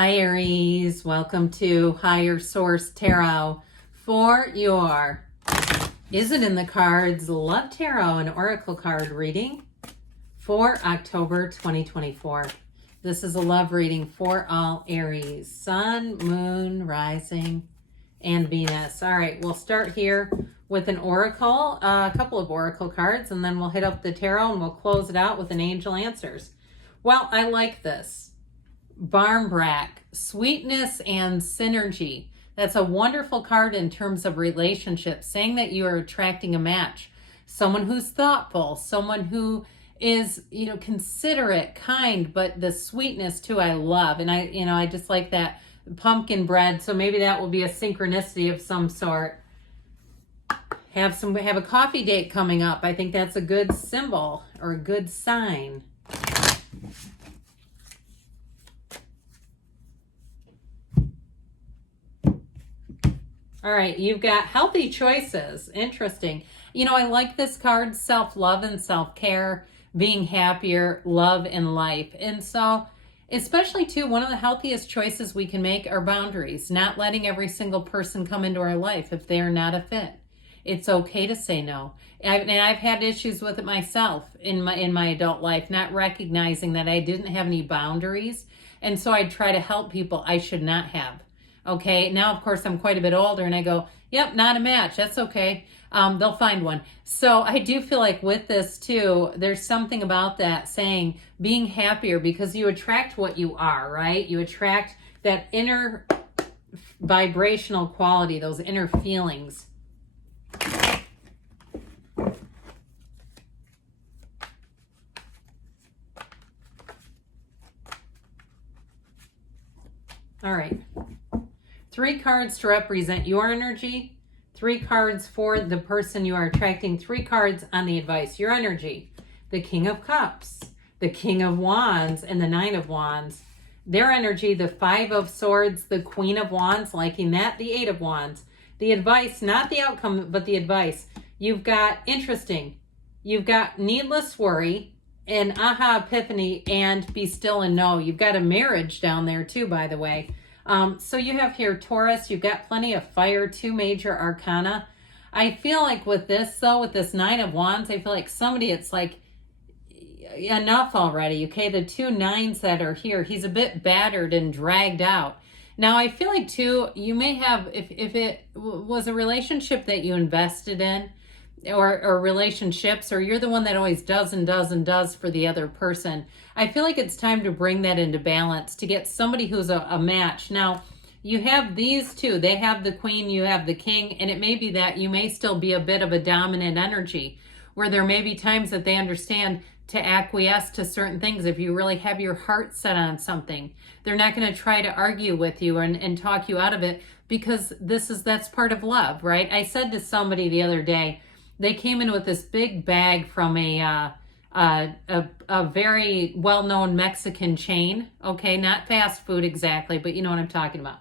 Hi Aries, welcome to Higher Source Tarot for your Is It in the Cards Love Tarot and Oracle card reading for October 2024. This is a love reading for all Aries, Sun, Moon, Rising, and Venus. All right, we'll start here with an oracle, a couple of oracle cards, and then we'll hit up the tarot and we'll close it out with an angel answers. Well, I like this. Barmbrack, sweetness and synergy. That's a wonderful card in terms of relationships, saying that you are attracting a match. Someone who's thoughtful, someone who is, considerate, kind, but the sweetness too, I love. And I just like that pumpkin bread. So maybe that will be a synchronicity of some sort. Have a coffee date coming up. I think that's a good symbol or a good sign. All right, you've got healthy choices. Interesting. I like this card, self-love and self-care, being happier, love and life. And so, especially too, one of the healthiest choices we can make are boundaries, not letting every single person come into our life if they're not a fit. It's okay to say no. And I've had issues with it myself in my adult life, not recognizing that I didn't have any boundaries. And so I'd try to help people I should not have. Okay, now of course I'm quite a bit older and I go, yep, not a match. That's okay. They'll find one. So I do feel like with this too, there's something about that saying being happier because you attract what you are, right? You attract that inner vibrational quality, those inner feelings. All right. 3 cards to represent your energy, 3 cards for the person you are attracting, 3 cards on the advice, your energy. The King of Cups, the King of Wands, and the 9 of Wands. Their energy, the 5 of Swords, the Queen of Wands, liking that, the 8 of Wands. The advice, not the outcome, but the advice. You've got interesting. You've got needless worry, and aha epiphany, and be still and know. You've got a marriage down there too, by the way. So you have here Taurus, you've got plenty of fire, 2 major arcana. I feel like with this, though, with this 9 of Wands, I feel like somebody, it's like enough already, okay? The 2 9s that are here, he's a bit battered and dragged out. Now, I feel like, too, you may have, if it was a relationship that you invested in, or relationships, or you're the one that always does and does and does for the other person, I feel like it's time to bring that into balance to get somebody who's a match. Now, you have these two. They have the Queen, you have the King, and it may be that you may still be a bit of a dominant energy where there may be times that they understand to acquiesce to certain things if you really have your heart set on something. They're not going to try to argue with you and talk you out of it because that's part of love, right? I said to somebody the other day, they came in with this big bag from a very well-known Mexican chain. Okay, not fast food exactly, but you know what I'm talking about.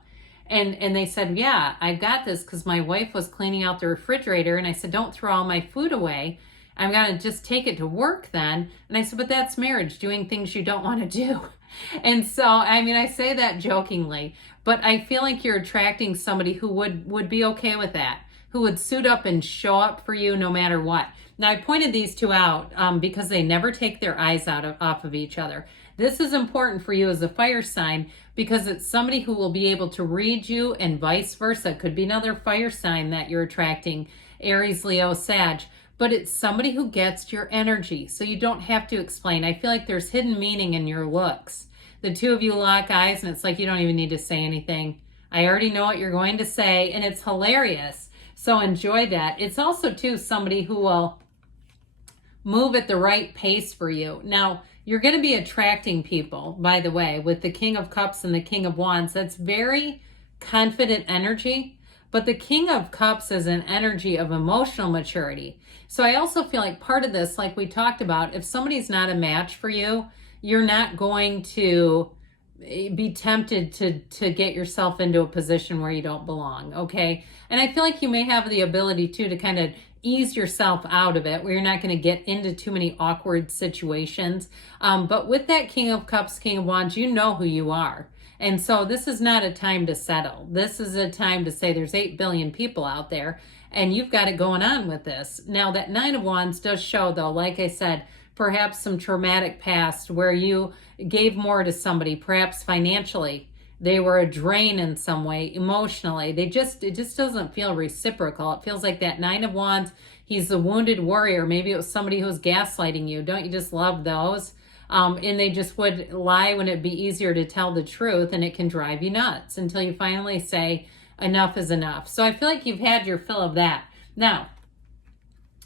And they said, yeah, I got this because my wife was cleaning out the refrigerator. And I said, don't throw all my food away. I'm going to just take it to work then. And I said, but that's marriage, doing things you don't want to do. And so, I say that jokingly, but I feel like you're attracting somebody who would be okay with that, who would suit up and show up for you no matter what. Now, I pointed these 2 out because they never take their eyes off of each other. This is important for you as a fire sign because it's somebody who will be able to read you and vice versa. Could be another fire sign that you're attracting, Aries, Leo, Sag, but it's somebody who gets your energy, so you don't have to explain. I feel like there's hidden meaning in your looks. The 2 of you lock eyes, and it's like you don't even need to say anything. I already know what you're going to say, and it's hilarious. So enjoy that. It's also, too, somebody who will move at the right pace for you. Now, you're going to be attracting people, by the way, with the King of Cups and the King of Wands. That's very confident energy. But the King of Cups is an energy of emotional maturity. So I also feel like part of this, like we talked about, if somebody's not a match for you, you're not going to be tempted to get yourself into a position where you don't belong, okay? And I feel like you may have the ability too to kind of ease yourself out of it, where you're not going to get into too many awkward situations. But with that King of Cups, King of Wands, you know who you are. And so this is not a time to settle. This is a time to say there's 8 billion people out there and you've got it going on with this. Now that 9 of Wands does show, though, like I said, perhaps some traumatic past where you gave more to somebody, perhaps financially. They were a drain in some way, emotionally. It just doesn't feel reciprocal. It feels like that 9 of Wands, he's the wounded warrior. Maybe it was somebody who was gaslighting you. Don't you just love those? And they just would lie when it'd be easier to tell the truth, and it can drive you nuts until you finally say, enough is enough. So I feel like you've had your fill of that. Now,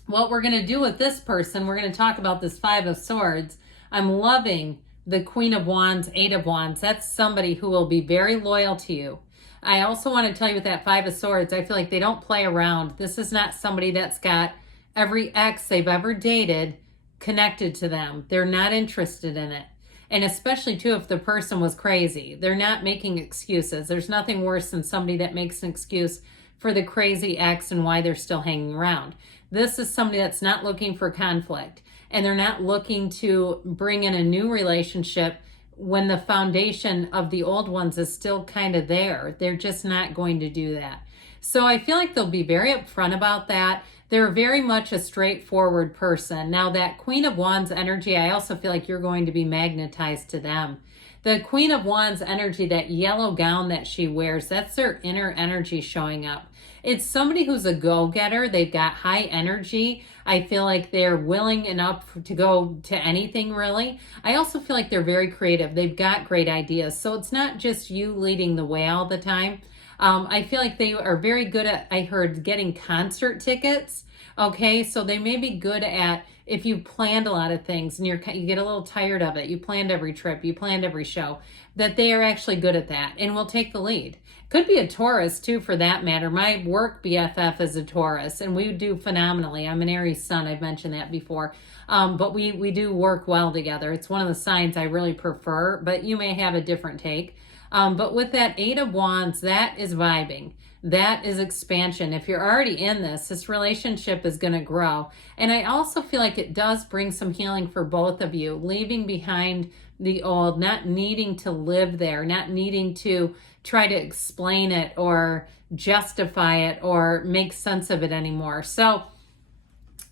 what we're going to do with this person, we're going to talk about this 5 of Swords. I'm loving the Queen of Wands, 8 of Wands. That's somebody who will be very loyal to you. I also want to tell you with that 5 of Swords, I feel like they don't play around. This is not somebody that's got every ex they've ever dated connected to them. They're not interested in it. And especially too, if the person was crazy, they're not making excuses. There's nothing worse than somebody that makes an excuse for the crazy ex and why they're still hanging around. This is somebody that's not looking for conflict, and they're not looking to bring in a new relationship when the foundation of the old ones is still kind of there. They're just not going to do that. So I feel like they'll be very upfront about that. They're very much a straightforward person. Now that Queen of Wands energy, I also feel like you're going to be magnetized to them. The Queen of Wands energy, that yellow gown that she wears, that's their inner energy showing up. It's somebody who's a go-getter. They've got high energy. I feel like they're willing enough to go to anything, really. I also feel like they're very creative. They've got great ideas. So it's not just you leading the way all the time. I feel like they are very good at, I heard, getting concert tickets. Okay, so they may be good at, if you planned a lot of things and you get a little tired of it, you planned every trip, you planned every show, that they are actually good at that and will take the lead. Could be a Taurus too, for that matter. My work BFF is a Taurus, and we do phenomenally. I'm an Aries sun, I've mentioned that before. But we do work well together. It's one of the signs I really prefer, but you may have a different take. But with that 8 of Wands, that is vibing. That is expansion. If you're already in this relationship is going to grow. And I also feel like it does bring some healing for both of you, leaving behind the old, not needing to live there, not needing to try to explain it or justify it or make sense of it anymore. So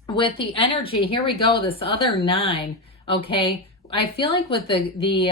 with the energy, here we go, this other 9, okay? I feel like with the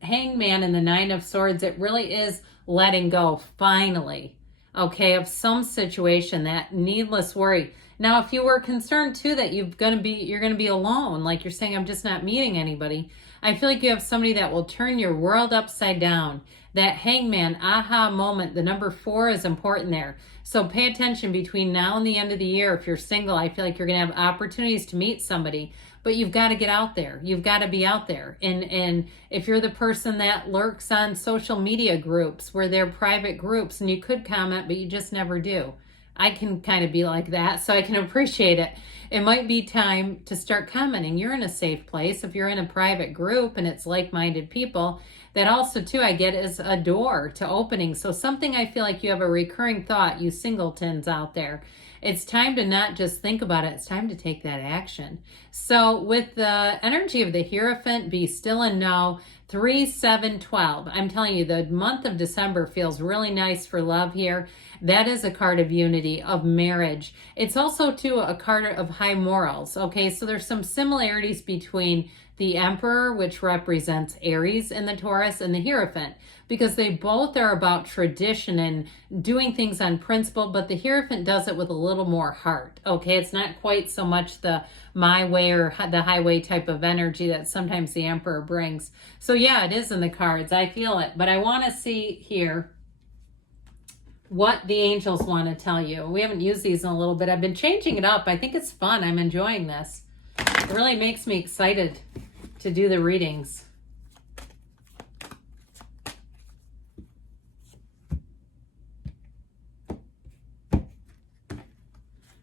Hangman and the 9 of Swords, it really is letting go, finally, okay, of some situation, that needless worry. Now, if you were concerned too that you're going to be alone, like you're saying, I'm just not meeting anybody, I feel like you have somebody that will turn your world upside down. That Hangman aha moment, the number 4 is important there. So pay attention between now and the end of the year. If you're single, I feel like you're going to have opportunities to meet somebody, but you've got to get out there. You've got to be out there. And if you're the person that lurks on social media groups where they're private groups and you could comment, but you just never do. I can kind of be like that, so I can appreciate it. It might be time to start commenting. You're in a safe place. If you're in a private group and it's like-minded people, that also too I get is a door to opening. So something I feel like you have a recurring thought, you singletons out there. It's time to not just think about it. It's time to take that action. So with the energy of the Hierophant, be still and know, 3, 7, 12. I'm telling you, the month of December feels really nice for love here. That is a card of unity, of marriage. It's also too a card of high morals. Okay, so there's some similarities between the Emperor, which represents Aries in the Taurus, and the Hierophant, because they both are about tradition and doing things on principle, but the Hierophant does it with a little more heart. Okay, it's not quite so much the my way or the highway type of energy that sometimes the Emperor brings. So yeah, it is in the cards. I feel it, but I want to see here what the angels want to tell you. We haven't used these in a little bit. I've been changing it up. I think it's fun. I'm enjoying this. It really makes me excited to do the readings.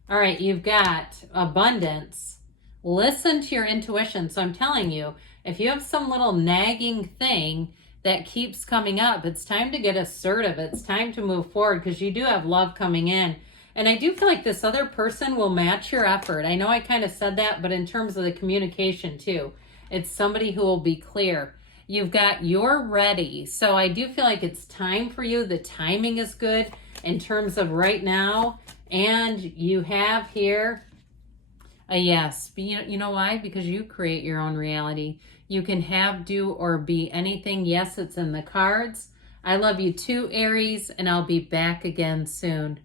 All right, you've got abundance. Listen to your intuition. So I'm telling you, if you have some little nagging thing that keeps coming up, it's time to get assertive. It's time to move forward because you do have love coming in. And I do feel like this other person will match your effort. I know I kind of said that, but in terms of the communication too, it's somebody who will be clear. You've got you're ready. So I do feel like it's time for you. The timing is good in terms of right now. And you have here a yes. You know why? Because you create your own reality. You can have, do, or be anything. Yes, it's in the cards. I love you too, Aries, and I'll be back again soon.